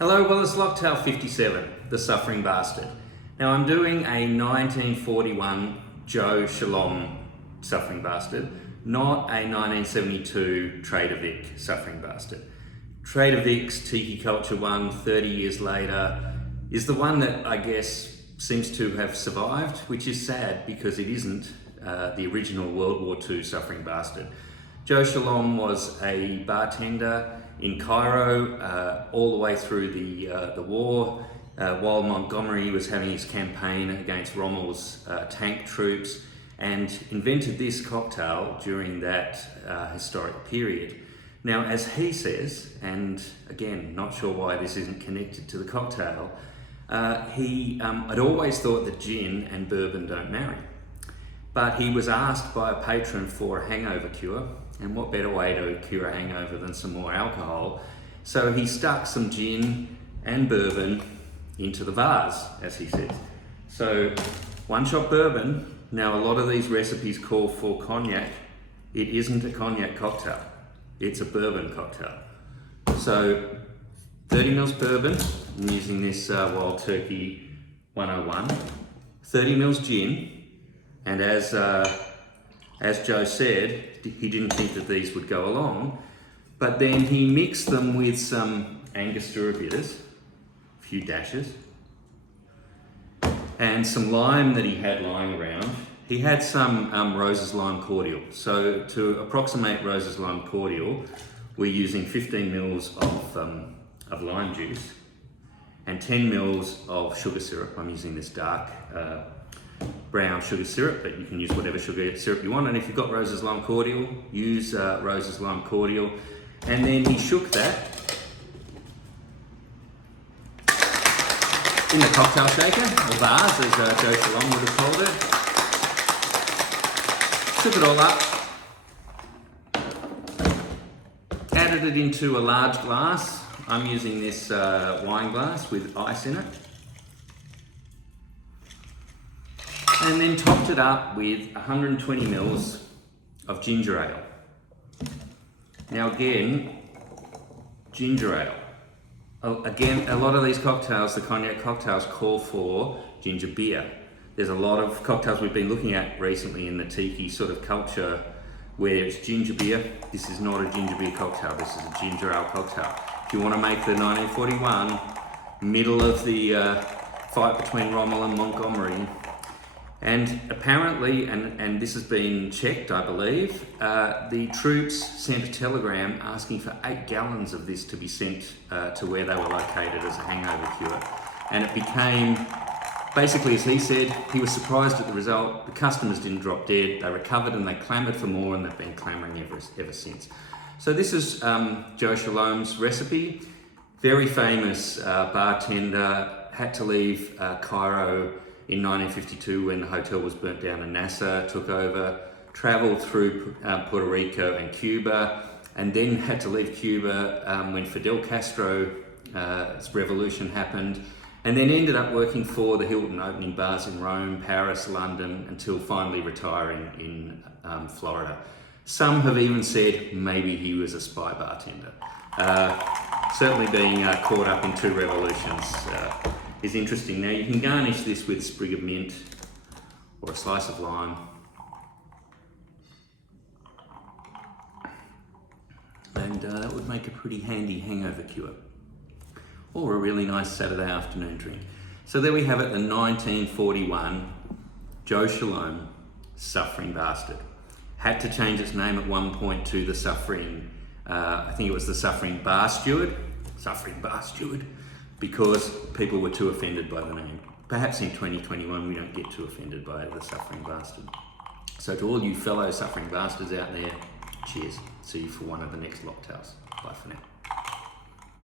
Hello, well, it's Locktail 57, The Suffering Bastard. Now, I'm doing a 1941 Joe Shalom Suffering Bastard, not a 1972 Trader Vic Suffering Bastard. Trader Vic's Tiki Culture one, 30 years later, is the one that I guess seems to have survived, which is sad because it isn't the original World War II Suffering Bastard. Joe Shalom was a bartender in Cairo all the way through the war, while Montgomery was having his campaign against Rommel's tank troops, and invented this cocktail during that historic period. Now, as he says, and again, not sure why this isn't connected to the cocktail, he had always thought that gin and bourbon don't marry. But he was asked by a patron for a hangover cure, and what better way to cure a hangover than some more alcohol? So he stuck some gin and bourbon into the vase, as he says. So one shot bourbon. Now, a lot of these recipes call for cognac. It isn't a cognac cocktail. It's a bourbon cocktail. So 30 mils bourbon. I'm using this Wild Turkey 101. 30 mils gin. And as Joe said, he didn't think that these would go along, but then he mixed them with some Angostura bitters, a few dashes, and some lime that he had lying around. He had some Rose's Lime Cordial. So to approximate Rose's Lime Cordial, we're using 15 mils of lime juice and 10 mils of sugar syrup. I'm using this dark brown sugar syrup, but you can use whatever sugar syrup you want, and if you've got Rose's Lime Cordial, use Rose's Lime Cordial. And then he shook that in the cocktail shaker, or vase as Joe Shalom would have called it. Shook it all up, added it into a large glass. I'm using this wine glass with ice in it. And then topped it up with 120 mils of ginger ale. Now again, ginger ale. Again, a lot of these cocktails, the cognac cocktails, call for ginger beer. There's a lot of cocktails we've been looking at recently in the tiki sort of culture where it's ginger beer. This is not a ginger beer cocktail, this is a ginger ale cocktail. If you want to make the 1941, middle of the fight between Rommel and Montgomery, and apparently, and this has been checked, I believe, the troops sent a telegram asking for 8 gallons of this to be sent to where they were located as a hangover cure. And it became, basically as he said, he was surprised at the result. The customers didn't drop dead, they recovered and they clamoured for more, and they've been clamouring ever since. So this is Joe Shalom's recipe. Very famous bartender, had to leave Cairo in 1952 when the hotel was burnt down and Nasser took over, travelled through Puerto Rico and Cuba, and then had to leave Cuba when Fidel Castro's revolution happened, and then ended up working for the Hilton, opening bars in Rome, Paris, London, until finally retiring in Florida. Some have even said maybe he was a spy bartender. Certainly being caught up in 2 revolutions is interesting. Now you can garnish this with a sprig of mint or a slice of lime. And that would make a pretty handy hangover cure. Or a really nice Saturday afternoon drink. So there we have it, the 1941 Joe Shalom Suffering Bastard. Had to change its name at one point to the Suffering, I think it was the Suffering Bar Steward, because people were too offended by the name. Perhaps in 2021 we don't get too offended by the Suffering Bastard. So to all you fellow Suffering Bastards out there, cheers. See you for one of the next Locktails. Bye for now.